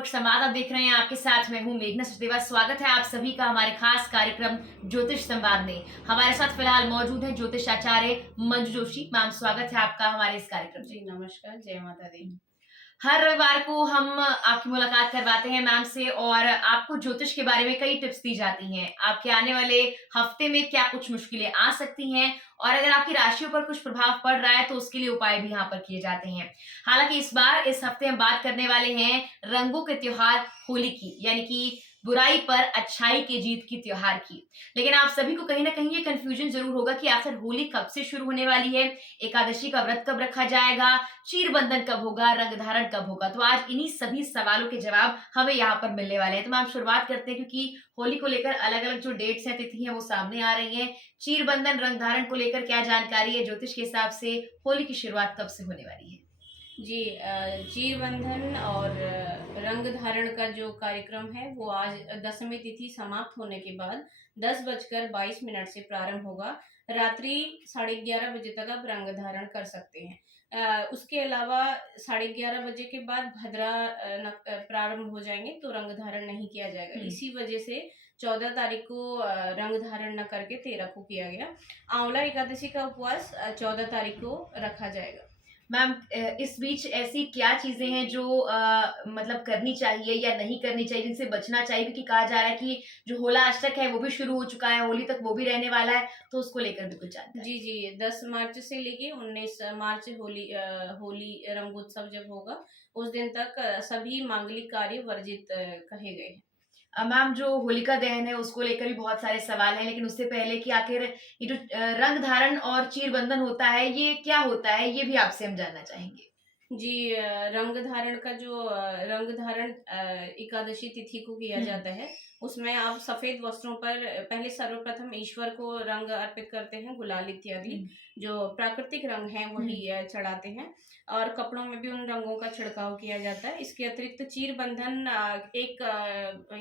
दीपक संवाद आप देख रहे हैं। आपके साथ मैं हूं मेघना सचदेवा। स्वागत है आप सभी का हमारे खास कार्यक्रम ज्योतिष संवाद में। हमारे साथ फिलहाल मौजूद है ज्योतिष आचार्य मंजू जोशी। मैम, स्वागत है आपका हमारे इस कार्यक्रम में। जी नमस्कार, जय माता दी। हर रविवार को हम आपकी मुलाकात करवाते हैं मैम से और आपको ज्योतिष के बारे में कई टिप्स दी जाती हैं। आपके आने वाले हफ्ते में क्या कुछ मुश्किलें आ सकती हैं और अगर आपकी राशियों पर कुछ प्रभाव पड़ रहा है तो उसके लिए उपाय भी यहाँ पर किए जाते हैं। हालांकि इस हफ्ते हम बात करने वाले हैं रंगों के त्योहार होली की, यानी कि बुराई पर अच्छाई की जीत की त्योहार की। लेकिन आप सभी को कहीं ना कहीं ये कंफ्यूजन जरूर होगा कि आखिर होली कब से शुरू होने वाली है, एकादशी का व्रत कब रखा जाएगा, चीर बंधन कब होगा, रंग धारण कब होगा। तो आज इन्हीं सभी सवालों के जवाब हमें यहाँ पर मिलने वाले हैं। तो मैम, शुरुआत करते हैं क्योंकि होली को लेकर अलग अलग जो डेट्स हैं, तिथि हैं, वो सामने आ रही हैं। चीर बंधन, रंग धारण को लेकर क्या जानकारी है ज्योतिष के हिसाब से? होली की शुरुआत कब से होने वाली है? जी चीर बंधन और रंग धारण का जो कार्यक्रम है वो आज दशमी तिथि समाप्त होने के बाद 10:22 से प्रारंभ होगा। रात्रि 11:30 बजे तक आप रंग धारण कर सकते हैं। उसके अलावा 11:30 बजे के बाद भद्रा प्रारंभ हो जाएंगे तो रंग धारण नहीं किया जाएगा। इसी वजह से 14 तारीख को रंग धारण न करके 13 को किया गया। आंवला एकादशी का उपवास 14 तारीख को रखा जाएगा। मैम, इस बीच ऐसी क्या चीजें हैं जो मतलब करनी चाहिए या नहीं करनी चाहिए, जिनसे बचना चाहिए? क्योंकि कहा जा रहा है कि जो होला अष्टक है वो भी शुरू हो चुका है, होली तक वो भी रहने वाला है, तो उसको लेकर भी कुछ जानकारी। जी जी 10 मार्च से लेके 19 मार्च होली रंगोत्सव जब होगा उस दिन तक सभी मांगलिक कार्य वर्जित कहे गए हैं। मैम, जो होलिका दहन है उसको लेकर भी बहुत सारे सवाल हैं, लेकिन उससे पहले कि आखिर ये जो रंग धारण और चीर बंधन होता है ये क्या होता है, ये भी आपसे हम जानना चाहेंगे। जी रंग धारण का जो रंग धारण एकादशी तिथि को किया जाता है उसमें आप सफेद वस्त्रों पर पहले सर्वप्रथम ईश्वर को रंग अर्पित करते हैं, गुलाल इत्यादि जो प्राकृतिक रंग हैं वही चढ़ाते हैं और कपड़ों में भी उन रंगों का छिड़काव किया जाता है। इसके अतिरिक्त चीर बंधन एक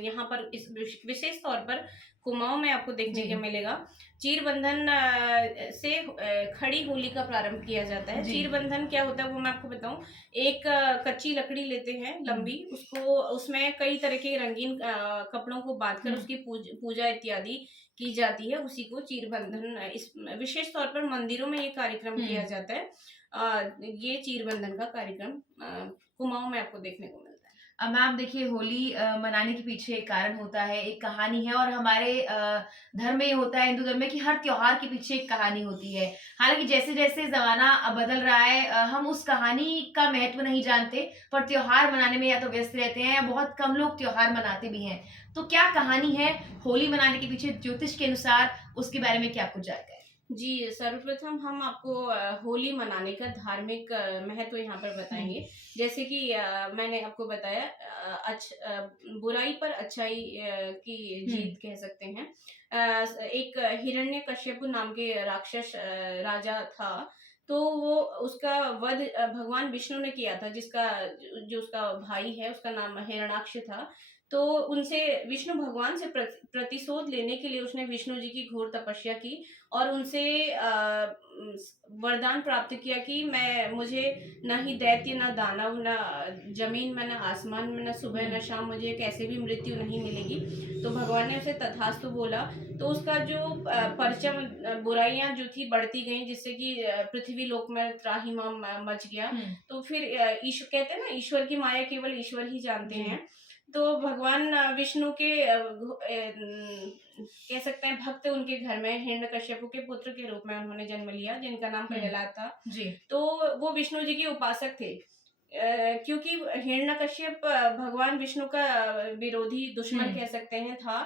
यहाँ पर इस विशेष तौर पर कुमाऊं में आपको देखने को मिलेगा। चीर बंधन से खड़ी होली का प्रारंभ किया जाता है। चीर बंधन क्या होता है वो मैं आपको बताऊं। एक कच्ची लकड़ी लेते हैं लंबी, उसको उसमें कई तरह के रंगीन कपड़ों को बांधकर उसकी पूजा इत्यादि की जाती है। उसी को चीर बंधन, इस विशेष तौर पर मंदिरों में ये कार्यक्रम किया जाता है। ये चीर बंधन का कार्यक्रम कुमाऊं में आपको देखने को मिलता है। मैम देखिए, होली मनाने के पीछे एक कारण होता है, एक कहानी है और हमारे धर्म में ये होता है, हिंदू धर्म में, कि हर त्योहार के पीछे एक कहानी होती है। हालांकि जैसे जैसे जमाना बदल रहा है हम उस कहानी का महत्व नहीं जानते, पर त्योहार मनाने में या तो व्यस्त रहते हैं या बहुत कम लोग त्योहार मनाते भी हैं। तो क्या कहानी है होली मनाने के पीछे ज्योतिष के अनुसार, उसके बारे में क्या कुछ जानकारी? जी सर्वप्रथम हम आपको होली मनाने का धार्मिक महत्व यहाँ पर बताएंगे। जैसे कि मैंने आपको बताया बुराई पर अच्छाई की जीत कह सकते हैं। एक हिरण्यकश्यप नाम के राक्षस राजा था, तो वो उसका वध भगवान विष्णु ने किया था, जिसका जो उसका भाई है उसका नाम हिरण्याक्ष था। तो उनसे विष्णु भगवान से प्रतिशोध लेने के लिए उसने विष्णु जी की घोर तपस्या की और उनसे वरदान प्राप्त किया कि मुझे न ही दैत्य, न दानव, न जमीन में, न आसमान में, न सुबह न शाम मुझे कैसे भी मृत्यु नहीं मिलेगी। तो भगवान ने उसे तथास्तु बोला। तो उसका जो परचम बुराइयां जो थी बढ़ती गई, जिससे कि पृथ्वी लोक में त्राहिमाम मच गया। तो फिर ईश्वर कहते हैं ना, ईश्वर की माया केवल ईश्वर ही जानते हैं। तो भगवान विष्णु के कह सकते हैं भक्त उनके घर में हिरण्यकश्यप के पुत्र के रूप में उन्होंने जन्म लिया, जिनका नाम प्रहलाद था। तो वो विष्णु जी के उपासक थे। क्योंकि हिरण्यकश्यप भगवान विष्णु का विरोधी दुश्मन कह सकते हैं था,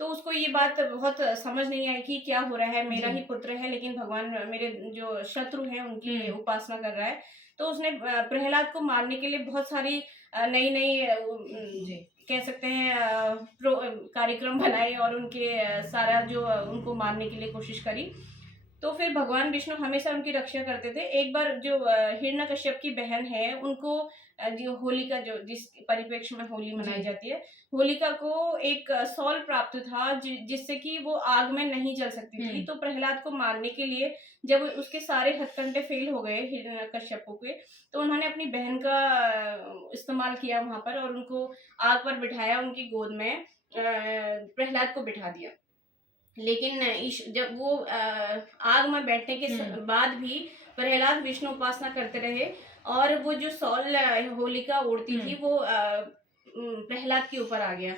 तो उसको ये बात बहुत समझ नहीं आई कि क्या हो रहा है, मेरा ही पुत्र है लेकिन भगवान मेरे जो शत्रु हैं उनकी उपासना कर रहा है। तो उसने प्रहलाद को मारने के लिए बहुत सारी नई नई कह सकते हैं कार्यक्रम बनाए और उनके सारा जो उनको मारने के लिए कोशिश करी। तो तो फिर भगवान विष्णु हमेशा उनकी रक्षा करते थे। एक बार जो हिरण्यकश्यप की बहन है, उनको जो होलिका, जो जिस परिप्रेक्ष्य में होली मनाई जी। जाती है, होलिका को एक सॉल प्राप्त था जिससे कि वो आग में नहीं जल सकती थी। तो प्रहलाद को मारने के लिए जब उसके सारे हथकंडे फेल हो गए हिरण्यकश्यप के, तो उन्होंने अपनी बहन का इस्तेमाल किया वहां पर और उनको आग पर बिठाया, उनकी गोद में प्रहलाद को बिठा दिया। लेकिन जब वो आग में बैठने के बाद भी प्रहलाद विष्णु उपासना करते रहे और वो जो सॉल होलिका उड़ती थी वो प्रहलाद के ऊपर आ गया।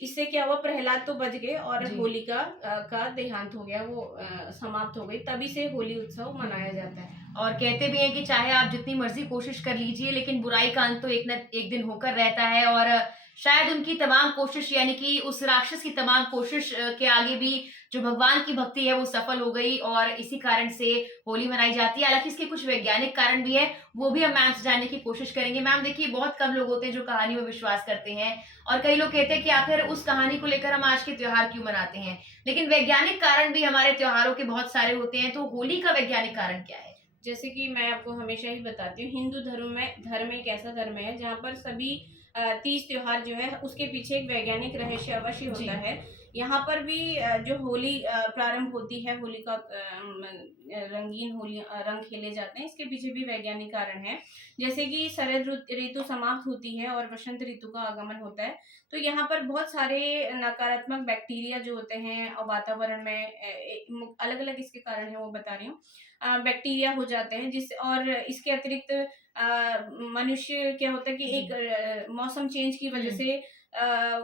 इससे क्या हुआ, प्रहलाद तो बच गए और जी। होलिका का देहांत हो गया, वो समाप्त हो गई। तभी से होली उत्सव मनाया जाता है। और कहते भी हैं कि चाहे आप जितनी मर्जी कोशिश कर लीजिए, लेकिन बुराई का अंत तो एक न एक दिन होकर रहता है। और शायद उनकी तमाम कोशिश, यानी कि उस राक्षस की तमाम कोशिश के आगे भी जो भगवान की भक्ति है वो सफल हो गई, और इसी कारण से होली मनाई जाती है। हालांकि इसके कुछ वैज्ञानिक कारण भी है, वो भी हम मैम से जानने की कोशिश करेंगे। मैम देखिए, बहुत कम लोग होते हैं जो कहानी में विश्वास करते हैं, और कई लोग कहते हैं कि आखिर उस कहानी को लेकर हम आज के त्योहार क्यों मनाते हैं। लेकिन वैज्ञानिक कारण भी हमारे त्योहारों के बहुत सारे होते हैं, तो होली का वैज्ञानिक कारण क्या है? जैसे कि मैं आपको हमेशा ही बताती हूँ, हिंदू धर्म एक ऐसा धर्म है जहाँ पर सभी 30 त्योहार जो है उसके पीछे एक वैज्ञानिक रहस्य अवश्य होता है। यहाँ पर भी जो होली प्रारंभ होती है, होली का रंगीन रंग खेले जाते हैं, इसके पीछे भी वैज्ञानिक कारण है। जैसे कि शरद ऋतु समाप्त होती है और वसंत ऋतु का आगमन होता है, तो यहाँ पर बहुत सारे नकारात्मक बैक्टीरिया जो होते हैं और वातावरण में अलग अलग इसके कारण है, वो बता रही हूँ, बैक्टीरिया हो जाते हैं जिससे, और इसके अतिरिक्त मनुष्य क्या होता है कि एक मौसम चेंज की वजह से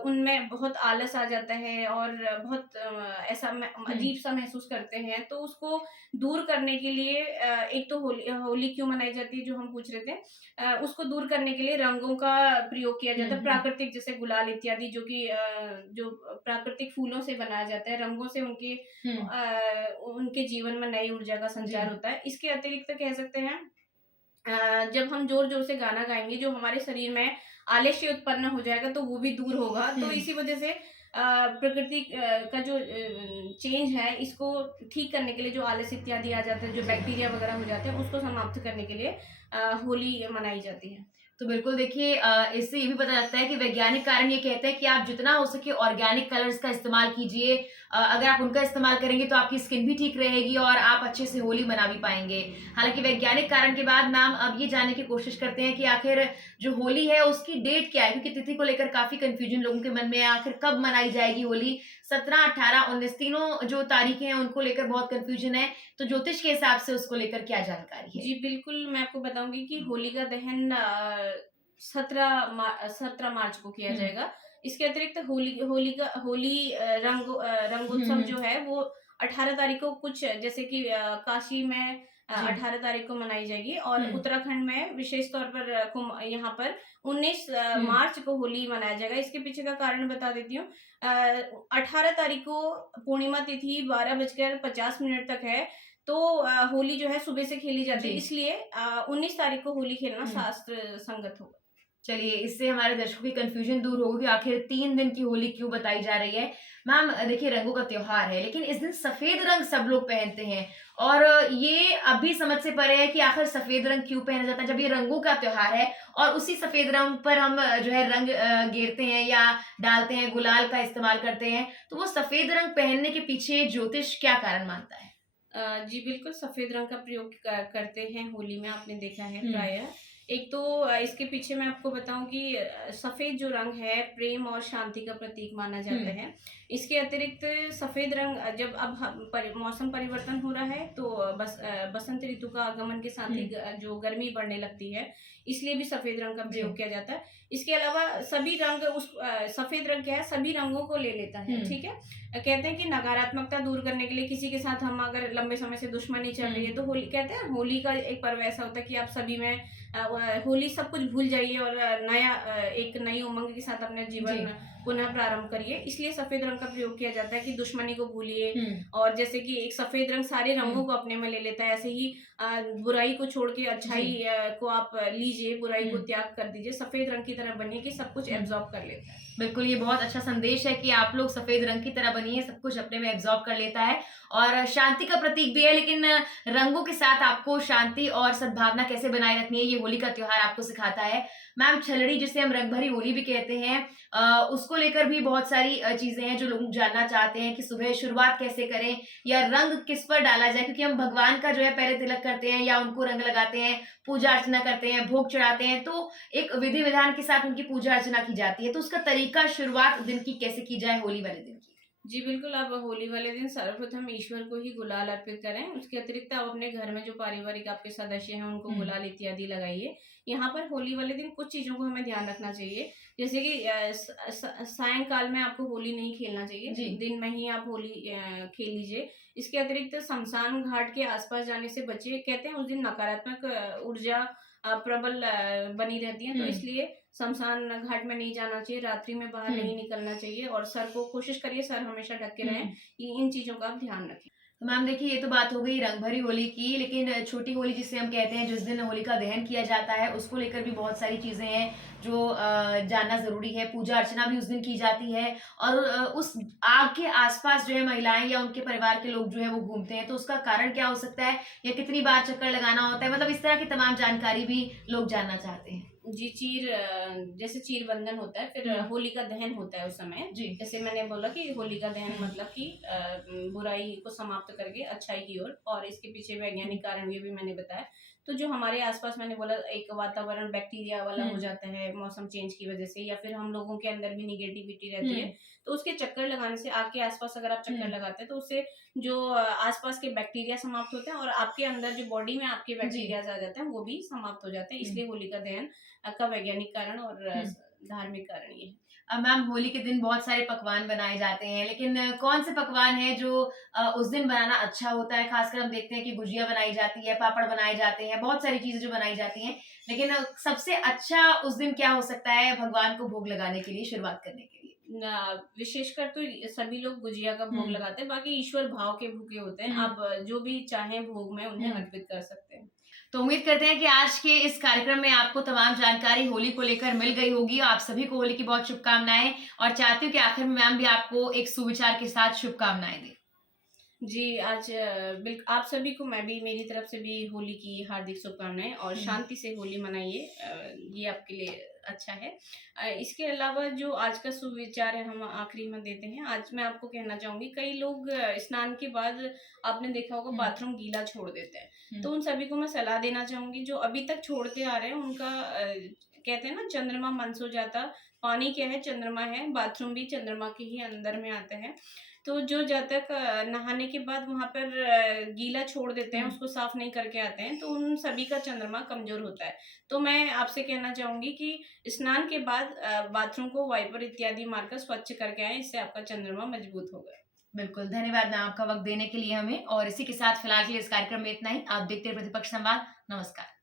उनमें बहुत आलस आ जाता है और बहुत ऐसा अजीब सा महसूस करते हैं। तो उसको दूर करने के लिए एक तो होली क्यों मनाई जाती है जो हम पूछ रहे थे, उसको दूर करने के लिए रंगों का प्रयोग किया जाता है, प्राकृतिक, जैसे गुलाल इत्यादि, जो कि जो प्राकृतिक फूलों से बनाया जाता है। रंगों से उनके जीवन में नई ऊर्जा का संचार होता है। इसके अतिरिक्त कह सकते हैं जब हम जोर जोर से गाना गाएंगे, जो हमारे शरीर में आलस्य उत्पन्न हो जाएगा, तो वो भी दूर होगा। तो इसी वजह से प्रकृति का जो चेंज है, इसको ठीक करने के लिए जो आलस इत्यादि आ जाता है, जो बैक्टीरिया वगैरह हो जाते हैं, उसको समाप्त करने के लिए होली मनाई जाती है। तो बिल्कुल देखिए, इससे ये भी पता लगता है कि वैज्ञानिक कारण ये कहते हैं कि आप जितना हो सके ऑर्गेनिक कलर्स का इस्तेमाल कीजिए। अगर आप उनका इस्तेमाल करेंगे तो आपकी स्किन भी ठीक रहेगी और आप अच्छे से होली मना भी पाएंगे। हालांकि वैज्ञानिक कारण के बाद मैम अब ये जानने की कोशिश करते हैं कि आखिर जो होली है उसकी डेट क्या है, क्योंकि तिथि को लेकर काफी कंफ्यूजन लोगों के मन में है। आखिर कब मनाई जाएगी होली? 17, 18, 19 तीनों जो तारीखें हैं उनको लेकर बहुत कंफ्यूजन है। तो ज्योतिष के हिसाब से उसको लेकर क्या जानकारी है? जी बिल्कुल, मैं आपको बताऊंगी कि होली का दहन 17 मार्च को किया जाएगा। इसके अतिरिक्त होली रंगोत्सव जो है वो 18 तारीख को, कुछ जैसे कि काशी में 18 तारीख को मनाई जाएगी, और उत्तराखंड में विशेष तौर पर यहाँ पर 19 मार्च को होली मनाया जाएगा। इसके पीछे का कारण बता देती हूँ। 18 तारीख को पूर्णिमा तिथि 12:50 तक है, तो होली जो है सुबह से खेली जाती है, इसलिए 19 तारीख को होली खेलना शास्त्र संगत होगा। चलिए, इससे हमारे दर्शकों की कंफ्यूजन दूर होगी कि आखिर 3 दिन की होली क्यों बताई जा रही है। मैम देखिए, रंगों का त्योहार है, लेकिन इस दिन सफेद रंग सब लोग पहनते हैं, और ये अभी समझ से परे है कि आखिर सफेद रंग क्यों पहना जाता है जब ये रंगों का त्योहार है, और उसी सफेद रंग पर हम जो है रंग गेरते हैं या डालते हैं, गुलाल का इस्तेमाल करते हैं। तो वो सफेद रंग पहनने के पीछे ज्योतिष क्या कारण मानता है? जी बिल्कुल, सफेद रंग का प्रयोग करते हैं होली में, आपने देखा है प्रायः। एक तो इसके पीछे मैं आपको बताऊं कि सफेद जो रंग है प्रेम और शांति का प्रतीक माना जाता है। इसके अतिरिक्त सफेद रंग, जब अब मौसम परिवर्तन हो रहा है, तो बसंत ऋतु का आगमन के साथ ही जो गर्मी बढ़ने लगती है, इसलिए भी सफेद रंग का प्रयोग किया जाता है। इसके अलावा सभी रंग सफेद रंग क्या है, सभी रंगों को ले लेता है, ठीक है। कहते हैं कि नकारात्मकता दूर करने के लिए, किसी के साथ हम अगर लंबे समय से दुश्मनी चल रही है, तो होली, कहते हैं होली का एक पर्व ऐसा होता है कि आप सभी में होली सब कुछ भूल जाइए और नया एक नई उमंग के साथ अपना जीवन पुनः प्रारंभ करिए। इसलिए सफेद रंग का प्रयोग किया जाता है कि दुश्मनी को भूलिए, और जैसे कि एक सफेद रंग सारे रंगों को अपने में ले लेता है, ऐसे ही बुराई को छोड़ के अच्छाई को आप लीजिए, बुराई को त्याग कर दीजिए, सफेद रंग की तरह बनिए कि सब कुछ एब्जॉर्ब कर लेता है। बिल्कुल, ये बहुत अच्छा संदेश है कि आप लोग सफ़ेद रंग की तरह बनिए, सब कुछ अपने में एब्ज़ॉर्ब कर लेता है और शांति का प्रतीक भी है, लेकिन रंगों के साथ आपको शांति और सद्भावना कैसे बनाए रखनी है, ये होली का त्योहार आपको सिखाता है। मैम, छलड़ी जिसे हम रंग भरी होली भी कहते हैं, उसको लेकर भी बहुत सारी चीज़ें हैं जो लोग जानना चाहते हैं कि सुबह शुरुआत कैसे करें या रंग किस पर डाला जाए? क्योंकि हम भगवान का जो है पहले तिलक करते हैं या उनको रंग लगाते हैं, पूजा-अर्चना करते हैं, भोग चढ़ाते हैं, तो एक विधि-विधान के साथ उनकी पूजा-अर्चना की जाती है, तो उसका तरीका शुरुआत दिन की कैसे की जाए होली वाले दिन की? जी, बिल्कुल, आप होली वाले दिन सर्वप्रथम ईश्वर को ही गुलाल अर्पित करें। उसके अतिरिक्त आप अपने घर में जो पारिवारिक आपके सदस्य हैं, उनको हुँ। गुलाल इत्यादि लगाइए। यहाँ पर होली वाले दिन कुछ चीज़ों को हमें ध्यान रखना चाहिए, जैसे कि सायंकाल में आपको होली नहीं खेलना चाहिए, जी। दिन में ही आप होली खेल लीजिए। इसके अतिरिक्त शमशान घाट के आस-पास जाने से बचिए। कहते हैं उस दिन नकारात्मक ऊर्जा प्रबल बनी रहती है, तो हुँ। इसलिए शमशान घाट में नहीं जाना चाहिए, रात्रि में बाहर हुँ। नहीं निकलना चाहिए और सर को कोशिश करिए सर हमेशा ढक के रहें। हुँ। इन चीज़ों का आप ध्यान रखें। तो मैम देखिए, ये तो बात हो गई रंग भरी होली की, लेकिन छोटी होली जिसे हम कहते हैं जिस दिन होलिका दहन किया जाता है, उसको लेकर भी बहुत सारी चीज़ें हैं जो जानना ज़रूरी है। पूजा-अर्चना भी उस दिन की जाती है और उस आग के आस-पास जो है महिलाएँ या उनके परिवार के लोग जो है वो घूमते हैं, तो उसका कारण क्या हो सकता है? या कितनी बार चक्कर लगाना होता है? मतलब इस तरह की तमाम जानकारी भी लोग जानना चाहते हैं। जी, जैसे चीर बंधन होता है, फिर हुँ। होलिका दहन होता है उस समय। जी। जैसे मैंने बोला कि होलिका दहन हुँ। मतलब कि बुराई को समाप्त करके अच्छाई की ओर, और इसके पीछे वैज्ञानिक कारण ये भी मैंने बताया। तो जो हमारे आस-पास मैंने बोला एक वातावरण बैक्टीरिया वाला हो हुँ। जाता है मौसम चेंज की वज़ह से, या फिर हम लोगों के अंदर भी नेगेटिविटी रहती है। हुँ। तो उसके चक्कर लगाने से, आग के आस-पास अगर आप चक्कर हुँ। लगाते हैं तो उससे जो आस-पास के बैक्टीरिया समाप्त होते हैं और आपके अंदर जो बॉडी में आपके जी। बैक्टीरियाज़ आ जाते हैं, वो भी समाप्त हो जाते हैं। हुँ। इसलिए होलिका दहन का वैज्ञानिक कारण और हुँ। धार्मिक कारण ये है। मैम, होली के दिन बहुत सारे पकवान बनाए जाते हैं, लेकिन कौन से पकवान हैं जो उस दिन बनाना अच्छा होता है? खासकर हम देखते हैं कि गुजिया बनाई जाती है, पापड़ बनाए जाते हैं, बहुत सारी चीज़ें जो बनाई जाती हैं। लेकिन सबसे अच्छा उस दिन क्या हो सकता है भगवान को भोग लगाने के लिए, शुरुआत करने के लिए? विशेषकर तो सभी लोग गुजिया का भोग हुँ। लगाते हैं, बाकी ईश्वर भाव के भूखे होते हैं। हुँ। आप जो भी चाहें भोग में उन्हें हुँ। अर्पित कर सकते हैं। तो उम्मीद करते हैं कि आज के इस कार्यक्रम में आपको तमाम जानकारी होली को लेकर मिल गई होगी। आप सभी को होली की बहुत शुभकामनाएँ और चाहती हूँ कि आखिर में मैम भी आपको एक सुविचार के साथ शुभकामनाएँ दें। जी, आज आप सभी को मैं भी, मेरी तरफ से भी होली की हार्दिक शुभकामनाएँ, और हुँ। शांति से होली मनाइए। ये आपके लिए अच्छा है। इसके अलावा जो आज का सुविचार है हम आखिरी में देते हैं। आज मैं आपको कहना चाहूँगी, कई लोग स्नान के बाद आपने देखा होगा हुँ। बाथरूम गीला छोड़ देते हैं। हुँ। तो उन सभी को मैं सलाह देना चाहूँगी जो अभी तक छोड़ते आ रहे हैं, उनका कहते हैं ना चंद्रमा मन सो जाता, पानी क्या है? चंद्रमा है, बाथरूम भी चंद्रमा के ही अंदर में आता है। तो जो जब तक नहाने के बाद वहाँ पर गीला छोड़ देते हैं, हुँ। उसको साफ नहीं करके आते हैं, तो उन सभी का चंद्रमा कमज़ोर होता है। तो मैं आपसे कहना चाहूँगी कि स्नान के बाद बाथरूम को वाइपर इत्यादि मारकर स्वच्छ करके आएँ, इससे आपका चंद्रमा मजबूत होगा। बिल्कुल, धन्यवाद मैम आपका वक़्त देने के लिए हमें और इसी के साथ फिलहाल के लिए इस कार्यक्रम में इतना ही। आप देखते रहिए प्रतिपक्ष संवाद। नमस्कार।